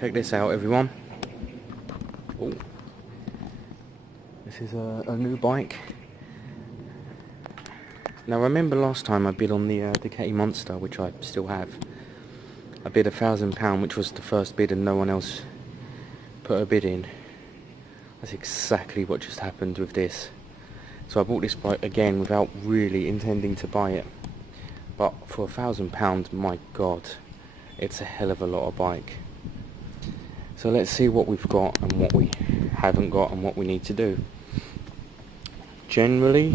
Check this out, everyone. Oh, this is a new bike. Now remember last time I bid on the Ducati Monster, which I still have. I bid £1,000, which was the first bid, and no one else put a bid in. That's exactly what just happened with this. So I bought this bike again without really intending to buy it. But for £1,000, my God, it's a hell of a lot of bike. So let's see what we've got and what we haven't got and what we need to do. Generally,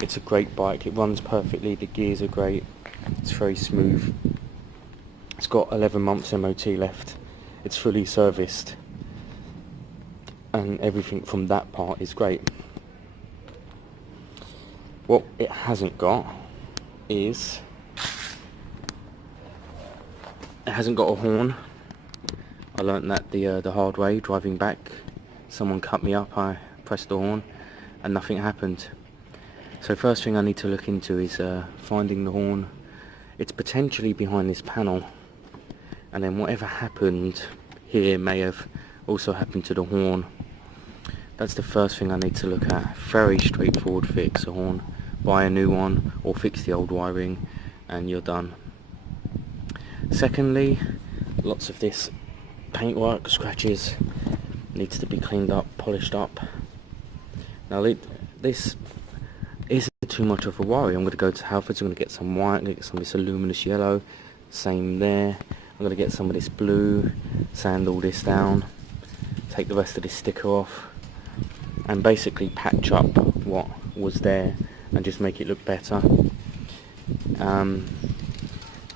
it's a great bike. It runs perfectly. The gears are great. It's very smooth. It's got 11 months MOT left. It's fully serviced. And everything from that part is great. What it hasn't got is... it hasn't got a horn. I learnt that the hard way driving back. Someone cut me up, I pressed the horn and nothing happened. So first thing I need to look into is finding the horn. It's potentially behind this panel, and then whatever happened here may have also happened to the horn. That's the first thing I need to look at. Very straightforward fix, a horn. Buy a new one or fix the old wiring and you're done. Secondly, lots of this paintwork scratches needs to be cleaned up, polished up. Now this isn't too much of a worry. I'm going to go to Halfords, I'm going to get some white, I'm going to get some of this luminous yellow, same there. I'm going to get some of this blue, sand all this down, take the rest of this sticker off, and basically patch up what was there and just make it look better.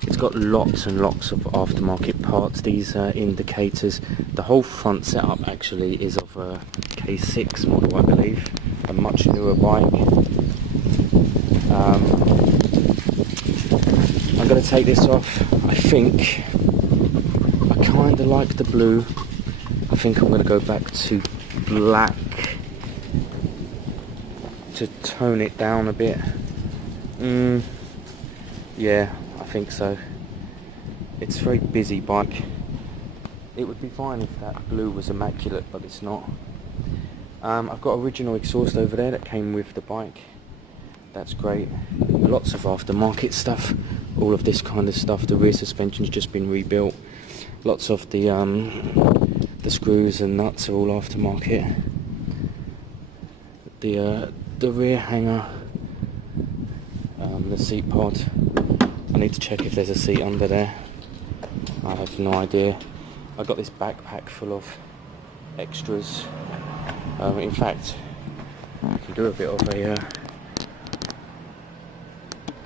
It's got lots and lots of aftermarket parts, these indicators. The whole front setup actually is of a K6 model, I believe, a much newer bike. I'm going to take this off. I think I kind of like the blue. I think I'm going to go back to black to tone it down a bit. Yeah, I think so. It's a very busy bike. It would be fine if that blue was immaculate, but it's not. I've got original exhaust over there that came with the bike. That's great. Lots of aftermarket stuff. All of this kind of stuff. The rear suspension's just been rebuilt. Lots of the screws and nuts are all aftermarket. The rear hanger, the seat pod. I need to check if there's a seat under there. I have no idea. I got this backpack full of extras. In fact, I can do a bit of a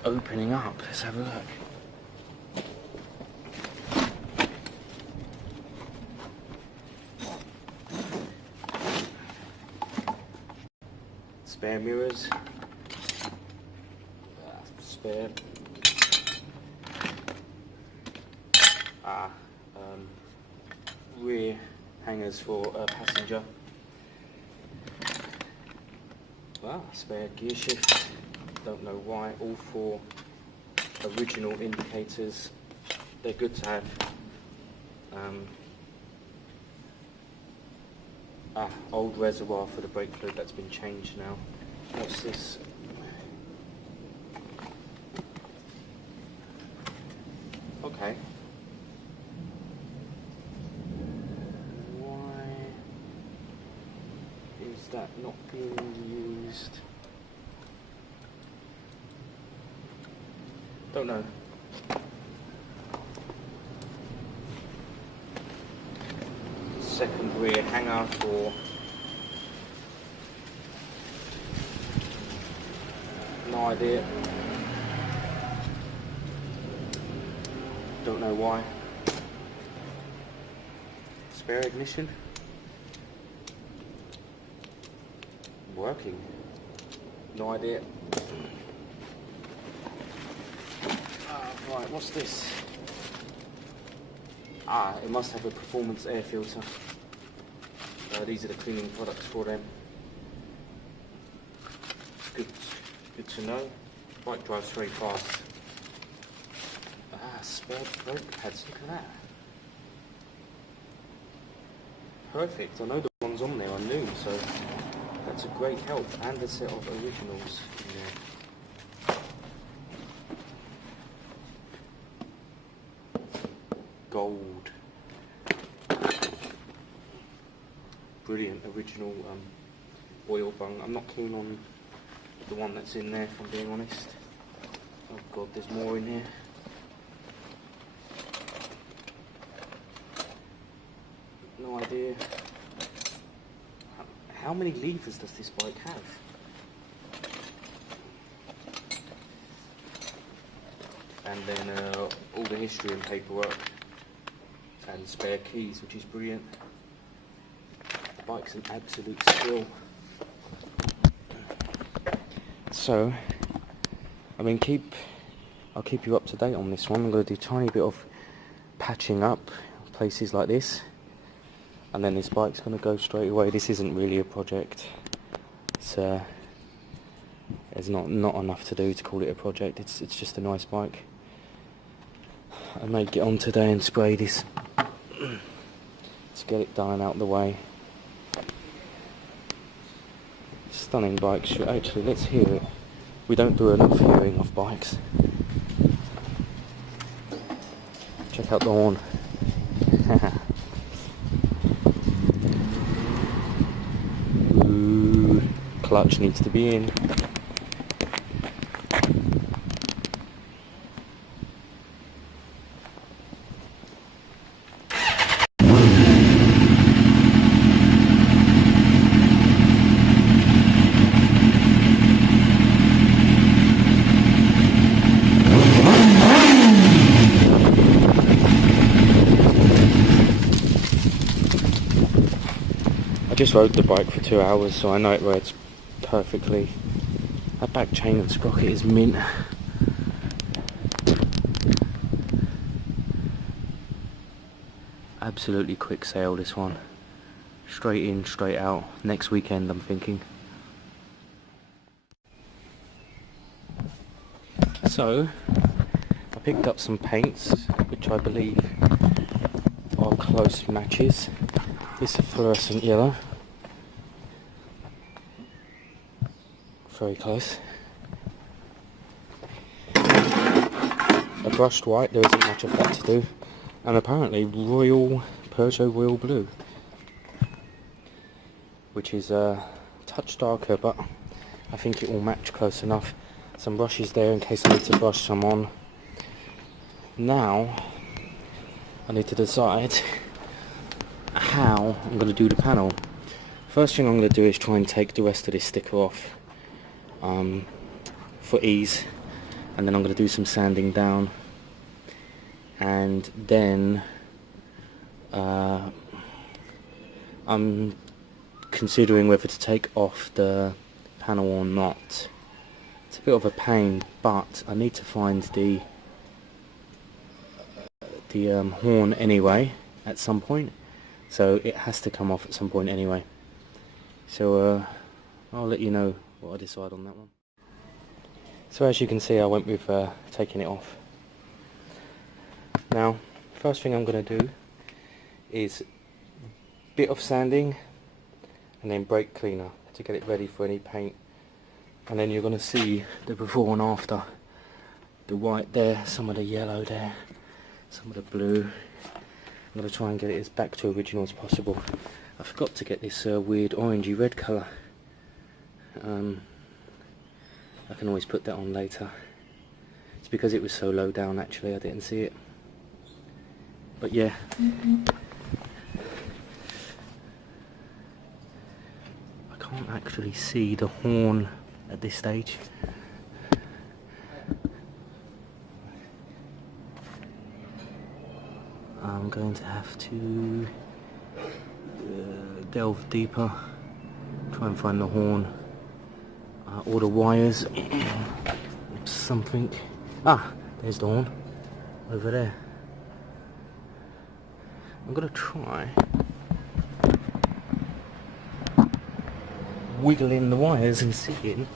opening up. Let's have a look. Spare mirrors. Spare. Rear hangers for a passenger. Spare gear shift. Don't know why. All four original indicators. They're good to have. Old reservoir for the brake fluid that's been changed now. What's this? Okay. Why is that not being used? Don't know. Second rear hanger for no idea. Don't know why. Spare ignition. Working. No idea. Right, what's this? It must have a performance air filter. These are the cleaning products for them. Good to know. Bike drives very fast. Spare brake pads, look at that. Perfect. I know the ones on there are new, so that's a great help. And a set of originals in there. Gold. Brilliant original oil bung. I'm not keen on the one that's in there, if I'm being honest. Oh god, there's more in here. No idea. How many levers does this bike have? And then all the history and paperwork and spare keys, which is brilliant. The bike's an absolute steal. So, I mean, I'll keep you up to date on this one. I'm going to do a tiny bit of patching up places like this, and then this bike's going to go straight away. This isn't really a project. There's not enough to do to call it a project. It's just a nice bike. I may get on today and spray this to get it done and out the way. Stunning bike. Actually, let's hear it. We don't do enough hearing of bikes. Check out the horn. Ooh, clutch needs to be in. I just rode the bike for 2 hours, so I know it rides perfectly. That back chain and sprocket is mint. Absolutely quick sale, this one. Straight in, straight out. Next weekend, I'm thinking. So, I picked up some paints, which I believe are close matches. This is fluorescent yellow. Very close. A brushed white, there isn't much of that to do. And apparently Peugeot Royal Blue, which is a touch darker, but I think it will match close enough. Some brushes there in case I need to brush some on. Now I need to decide how I'm going to do the panel. First thing I'm going to do is try and take the rest of this sticker off for ease, and then I'm going to do some sanding down, and then I'm considering whether to take off the panel or not. It's a bit of a pain, but I need to find the horn anyway at some point, so it has to come off at some point anyway. So I'll let you know what I decide on that one. So as you can see, I went with taking it off. Now, first thing I'm going to do is a bit of sanding and then brake cleaner to get it ready for any paint. And then you're going to see the before and after. The white there, some of the yellow there, some of the blue. I'm going to try and get it as back to original as possible. I forgot to get this weird orangey red colour. I can always put that on later. It's because it was so low down, actually, I didn't see it. But yeah. I can't actually see the horn at this stage. I'm going to have to delve deeper, try and find the horn, or the wires, something. Ah, there's the horn, over there. I'm going to try wiggling the wires and seeing.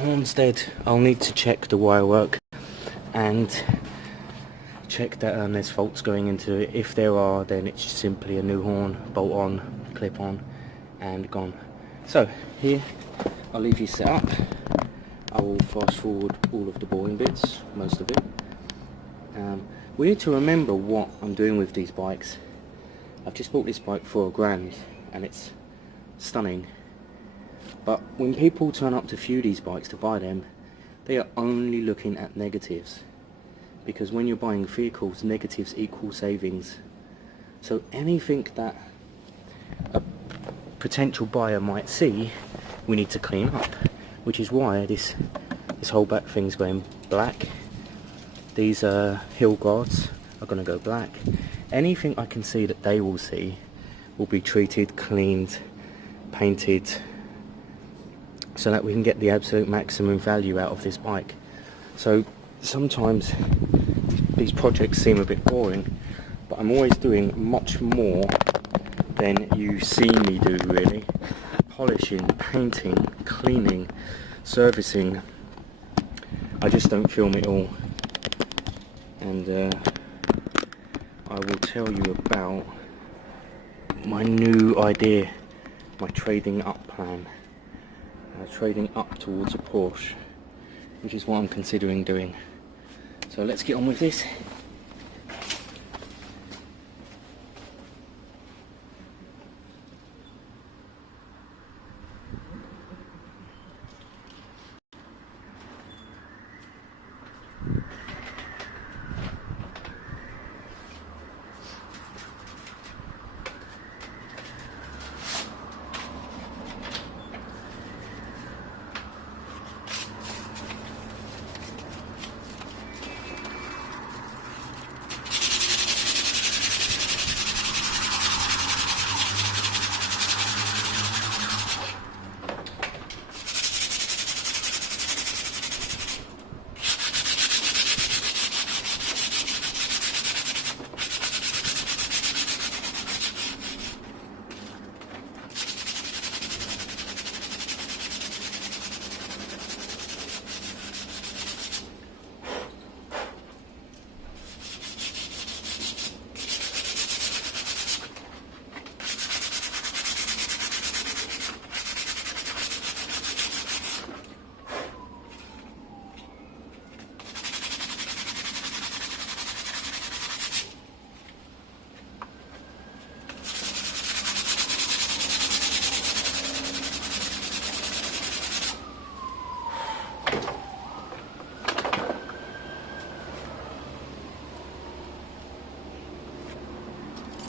horn's dead. I'll need to check the wire work and check that there's faults going into it. If there are, then it's simply a new horn, bolt on, clip on, and gone. So here, I'll leave you set up. I will fast forward all of the boring bits, most of it. We need to remember what I'm doing with these bikes. I've just bought this bike for £1,000 and it's stunning. But when people turn up to view these bikes to buy them, they are only looking at negatives. Because when you're buying vehicles, negatives equal savings. So anything that a potential buyer might see, we need to clean up. Which is why this whole back thing's going black. These hill guards are going to go black. Anything I can see that they will see will be treated, cleaned, painted, so that we can get the absolute maximum value out of this bike. So sometimes these projects seem a bit boring, but I'm always doing much more than you see me do, really. Polishing, painting, cleaning, servicing. I just don't film it all. And I will tell you about my new idea, my trading up plan. Trading up towards a Porsche, which is what I'm considering doing. So let's get on with this.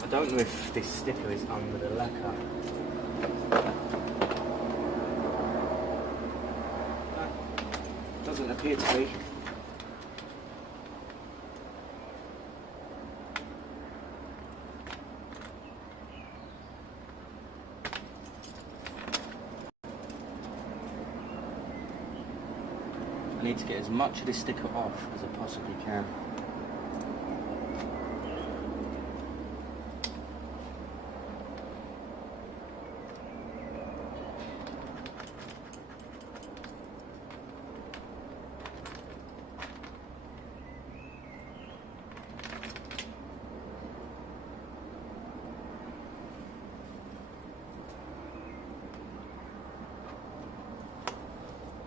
I don't know if this sticker is under the lacquer. Doesn't appear to be. I need to get as much of this sticker off as I possibly can.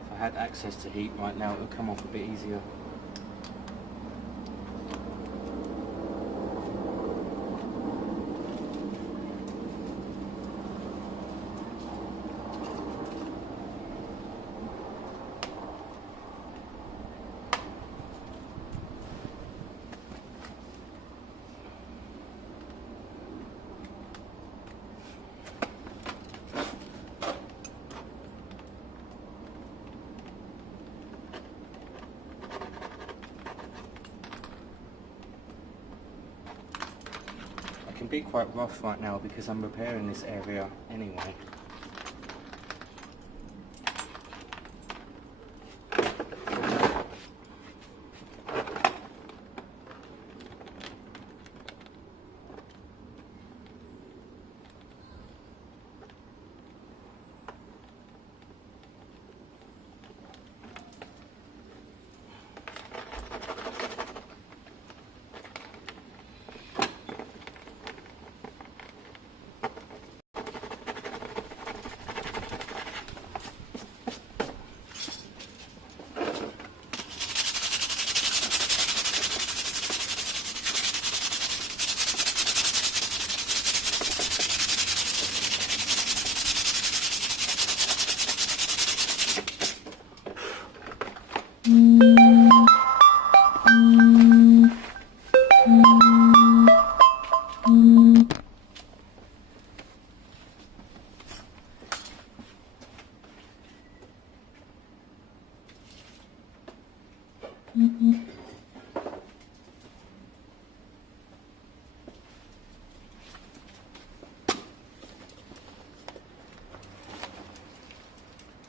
If I had access to heat right now, it would come off a bit easier. It can be quite rough right now because I'm repairing this area anyway.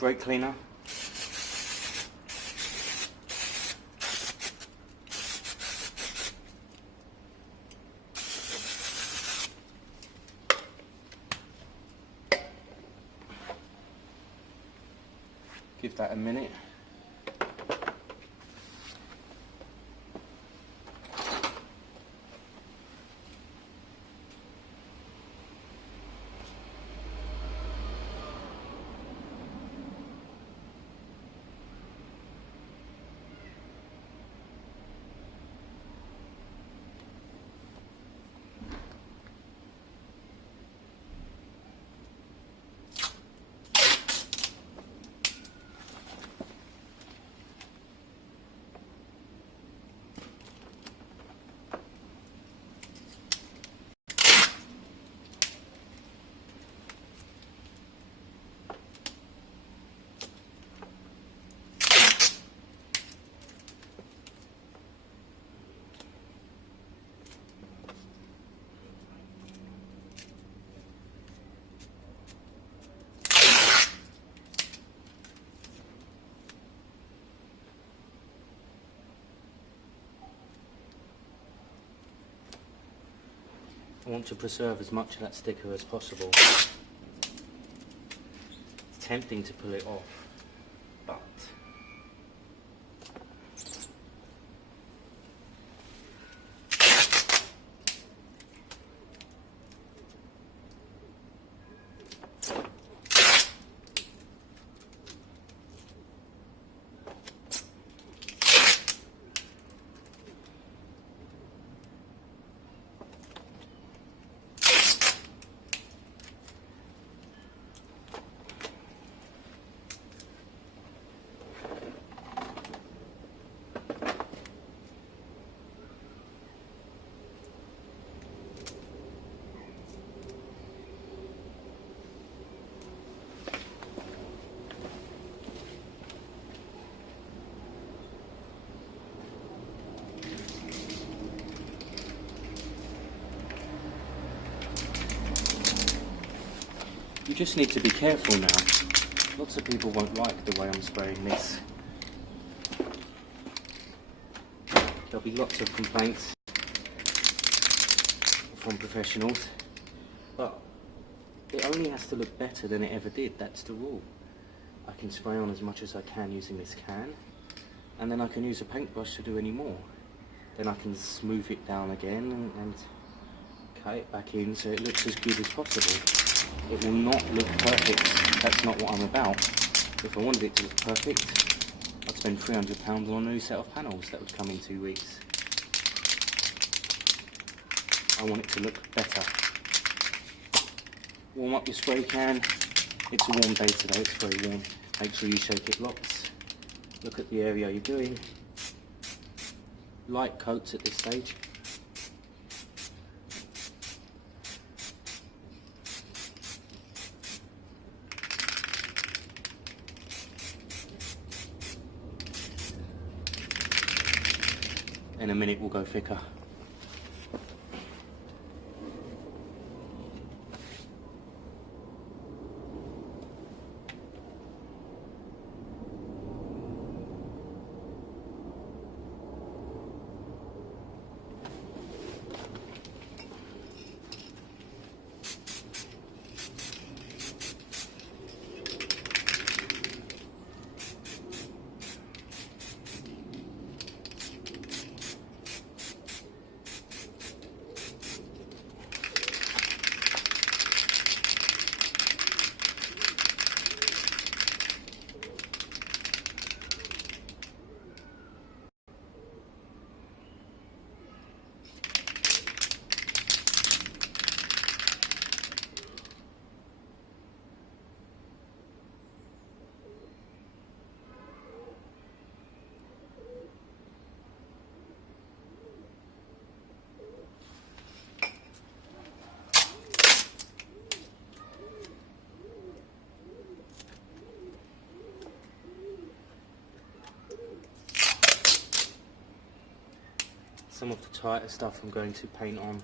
brake cleaner. Give that a minute. I want to preserve as much of that sticker as possible. It's tempting to pull it off, but you just need to be careful now. Lots of people won't like the way I'm spraying this. There'll be lots of complaints from professionals, but it only has to look better than it ever did. That's the rule. I can spray on as much as I can using this can, and then I can use a paintbrush to do any more. Then I can smooth it down again and cut it back in so it looks as good as possible. It will not look perfect. That's not what I'm about. If I wanted it to look perfect, I'd spend £300 on a new set of panels that would come in 2 weeks. I want it to look better. Warm up your spray can. It's a warm day today, it's very warm. Make sure you shake it lots. Look at the area you're doing. Light coats at this stage. In a minute we'll go thicker. Some of the tighter stuff I'm going to paint on.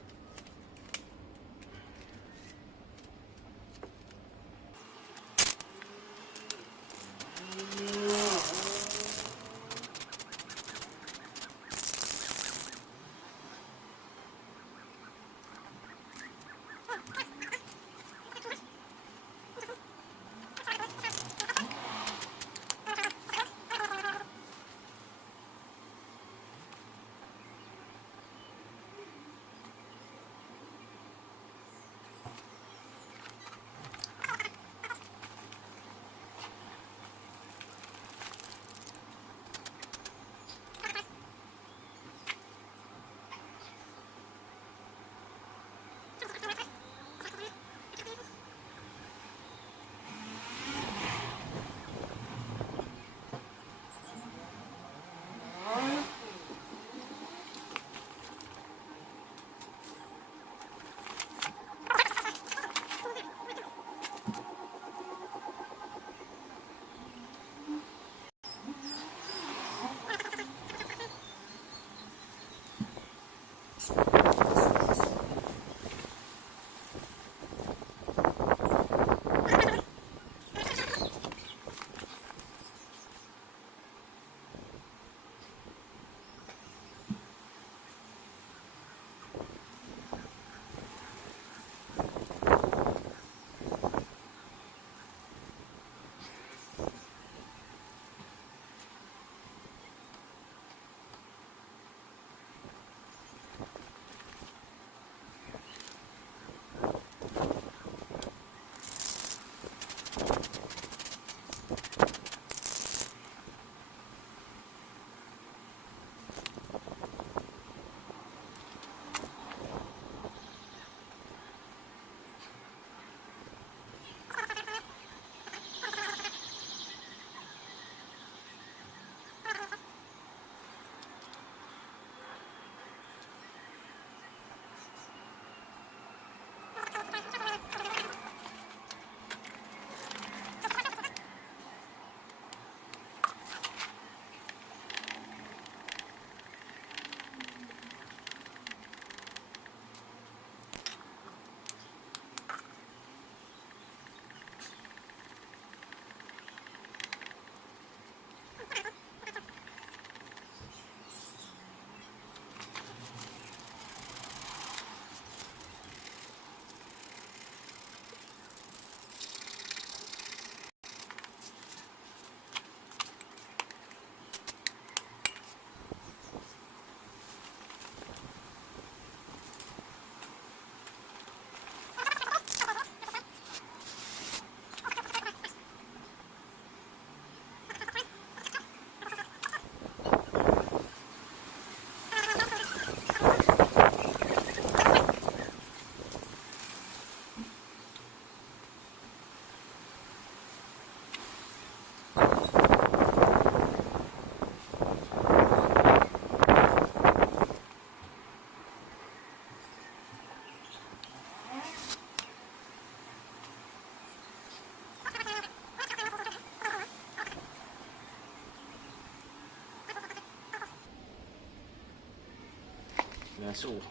That's all.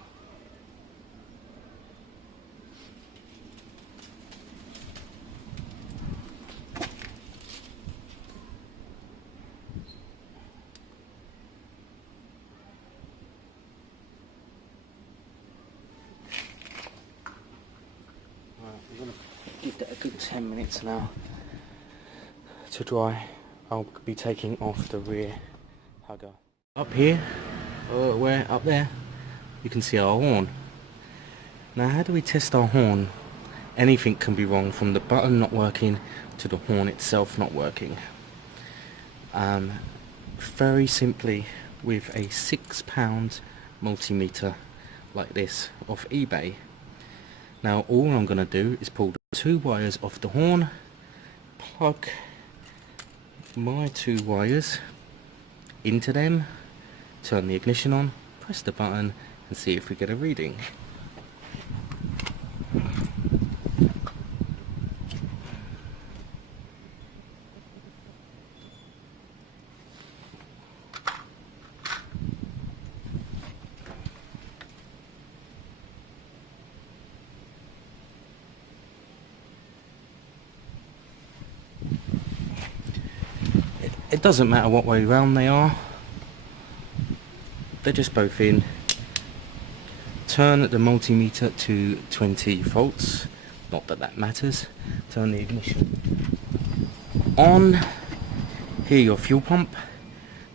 We're going to give that a good 10 minutes now to dry. I'll be taking off the rear hugger. Up here, where up there, you can see our horn. Now how do we test our horn? Anything can be wrong, from the button not working to the horn itself not working. Very simply, with a £6 multimeter like this off eBay. Now all I'm going to do is pull the 2 wires off the horn, plug my 2 wires into them, turn the ignition on, press the button and see if we get a reading. It doesn't matter what way round they are, they're just both in. Turn the multimeter to 20 volts, not that that matters. Turn the ignition on, hear your fuel pump,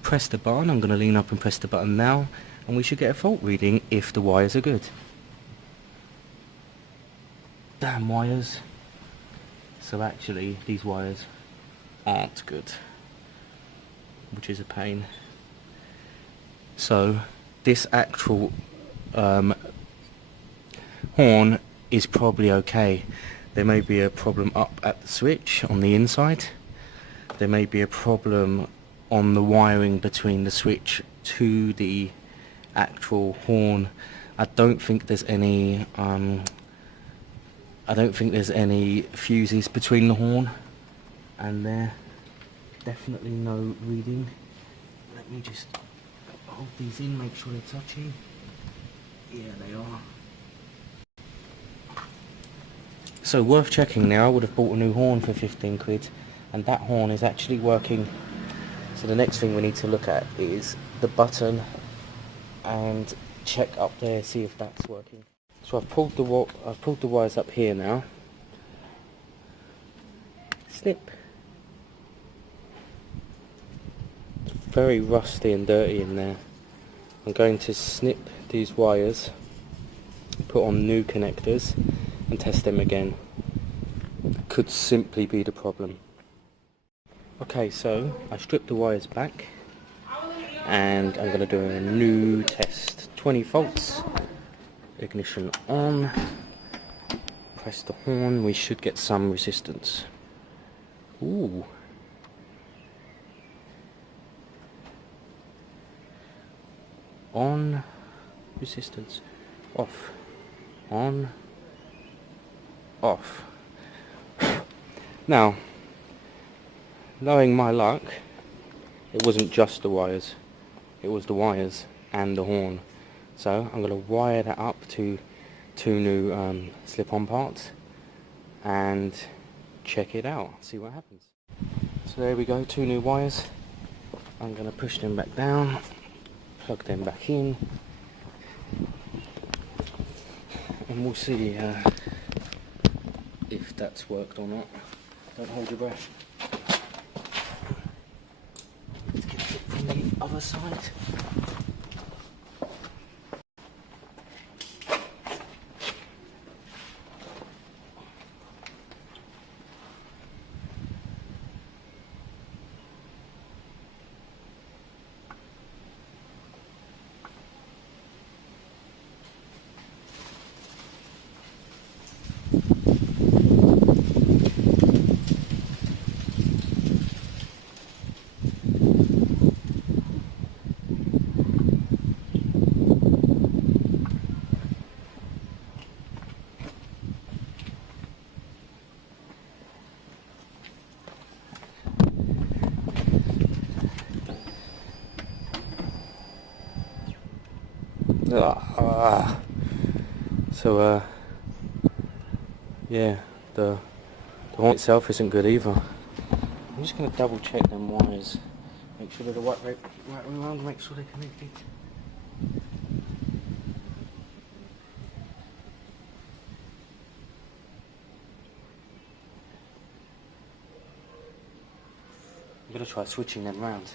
press the button. I'm going to lean up and press the button now, and we should get a fault reading if the wires are good. Damn wires. So actually these wires aren't good, which is a pain. So this actual horn is probably okay. There may be a problem up at the switch on the inside. There may be a problem on the wiring between the switch to the actual horn. I don't think there's any fuses between the horn and there. Definitely no reading. Let me just hold these in, make sure they're touching. Yeah, they are. So worth checking now. I would have bought a new horn for 15 quid, and that horn is actually working. So the next thing we need to look at is the button and check up there, see if that's working. So I've pulled the wires up here now. Snip. Very rusty and dirty in there. I'm going to snip these wires, put on new connectors and test them again. Could simply be the problem. Okay, so I stripped the wires back and I'm going to do a new test. 20 volts, ignition on, press the horn, we should get some resistance. Ooh. On, resistance, off, on, off. Now, knowing my luck, it wasn't just the wires, it was the wires and the horn. So I'm going to wire that up to 2 new slip-on parts and check it out, see what happens. So there we go, 2 new wires. I'm going to push them back down, plug them back in, and we'll see if that's worked or not. Don't hold your breath. Let's get it from the other side. So yeah, the horn itself isn't good either. I'm just going to double check them wires, make sure they're the right way around, make sure they're connected. I'm going to try switching them round.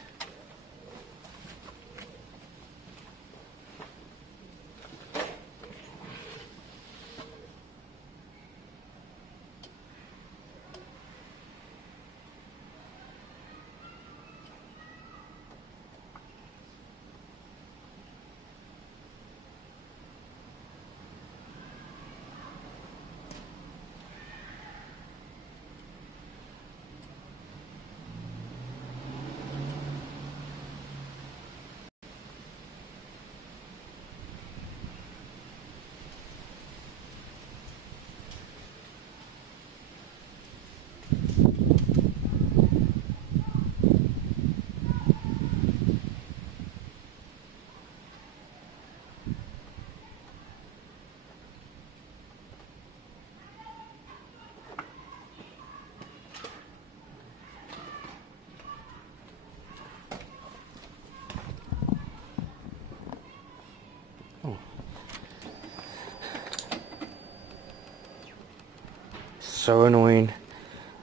So annoying.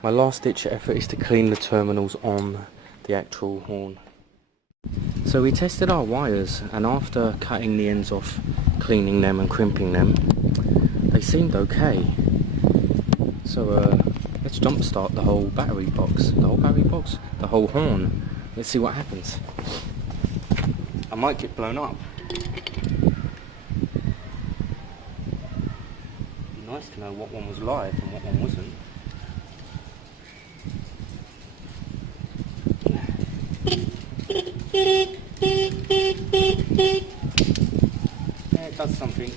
My last ditch effort is to clean the terminals on the actual horn. So we tested our wires, and after cutting the ends off, cleaning them and crimping them, they seemed okay. So let's jump start the whole battery box. The whole horn. Let's see what happens. I might get blown up. Nice to know what one was live and what one wasn't. Yeah, it does something.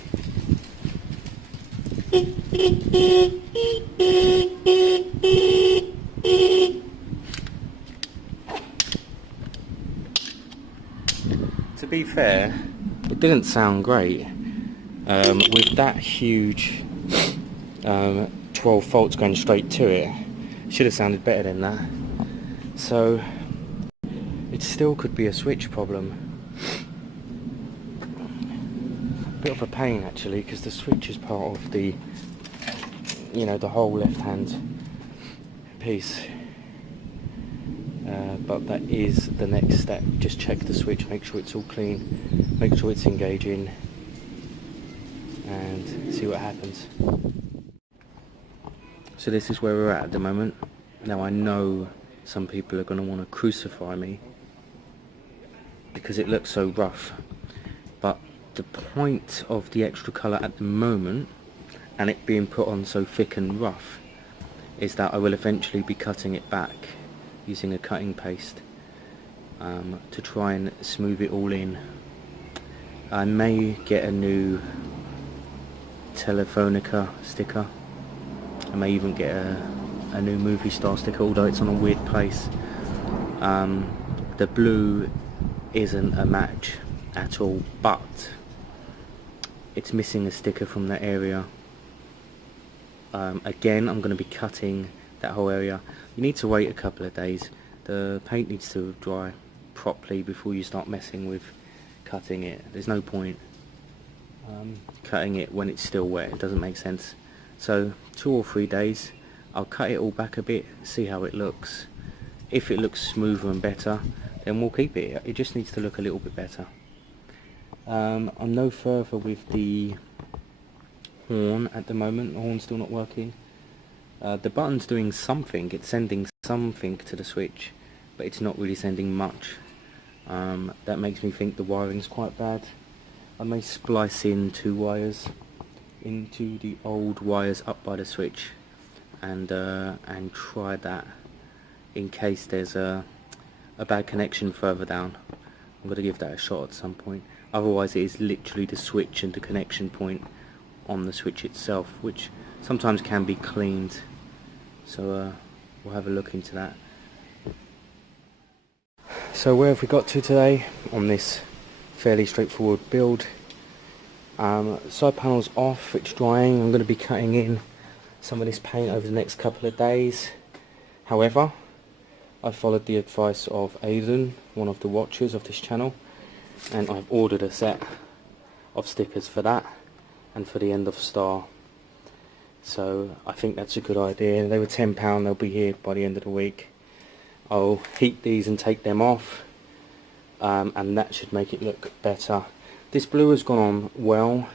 To be fair, it didn't sound great. With that huge 12 volts going straight to it, should have sounded better than that. So it still could be a switch problem. Bit of a pain actually, because the switch is part of the, you know, the whole left hand piece. But that is the next step. Just check the switch, make sure it's all clean, make sure it's engaging, and see what happens. So this is where we're at the moment. Now I know some people are going to want to crucify me because it looks so rough, but the point of the extra colour at the moment, and it being put on so thick and rough, is that I will eventually be cutting it back using a cutting paste to try and smooth it all in. I may get a new Telefonica sticker. I may even get a new movie star sticker, although it's on a weird place. The blue isn't a match at all, but it's missing a sticker from that area. Again, I'm going to be cutting that whole area. You need to wait a couple of days. The paint needs to dry properly before you start messing with cutting it. There's no point cutting it when it's still wet. It doesn't make sense. So 2 or 3 days, I'll cut it all back a bit, see how it looks. If it looks smoother and better, then we'll keep it. It just needs to look a little bit better. I'm no further with the horn at the moment. The horn's still not working. The button's doing something. It's sending something to the switch, but it's not really sending much. That makes me think the wiring's quite bad. I may splice in 2 wires into the old wires up by the switch and try that in case there's a bad connection further down. I'm going to give that a shot at some point. Otherwise it is literally the switch and the connection point on the switch itself, which sometimes can be cleaned. So we'll have a look into that. So where have we got to today on this fairly straightforward build? Side panel's off, it's drying. I'm going to be cutting in some of this paint over the next couple of days. However, I followed the advice of Aidan, one of the watchers of this channel, and I've ordered a set of stickers for that and for the end of star. So I think that's a good idea. They were £10, they'll be here by the end of the week. I'll heat these and take them off, and that should make it look better. This blue has gone on well,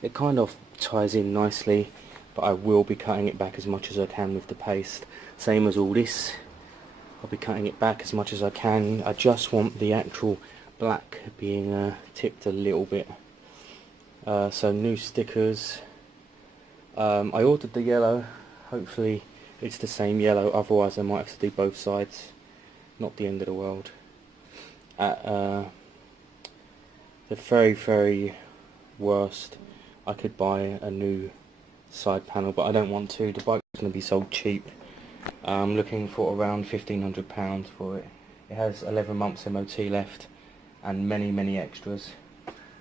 it kind of ties in nicely, but I will be cutting it back as much as I can with the paste. Same as all this, I'll be cutting it back as much as I can. I just want the actual black being tipped a little bit. So new stickers. I ordered the yellow, hopefully it's the same yellow, otherwise I might have to do both sides. Not the end of the world. At the very worst, I could buy a new side panel, but I don't want to. The bike's going to be sold cheap. I'm looking for around £1,500 for it. It has 11 months MOT left and many extras.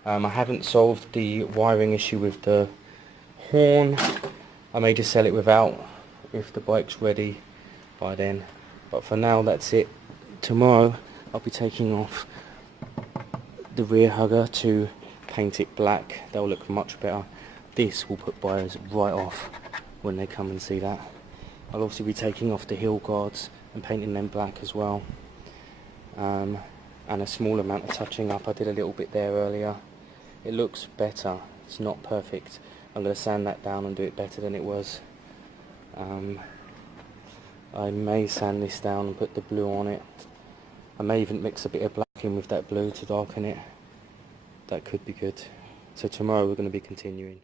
I haven't solved the wiring issue with the horn. I may just sell it without if the bike's ready by then, but for now that's it. Tomorrow I'll be taking off the rear hugger to paint it black. That'll look much better. This will put buyers right off when they come and see that. I'll also be taking off the heel guards and painting them black as well, and a small amount of touching up. I did a little bit there earlier. It looks better. It's not perfect. I'm going to sand that down and do it better than it was. I may sand this down and put the blue on it. I may even mix a bit of black in with that blue to darken it. That could be good. So tomorrow we're going to be continuing.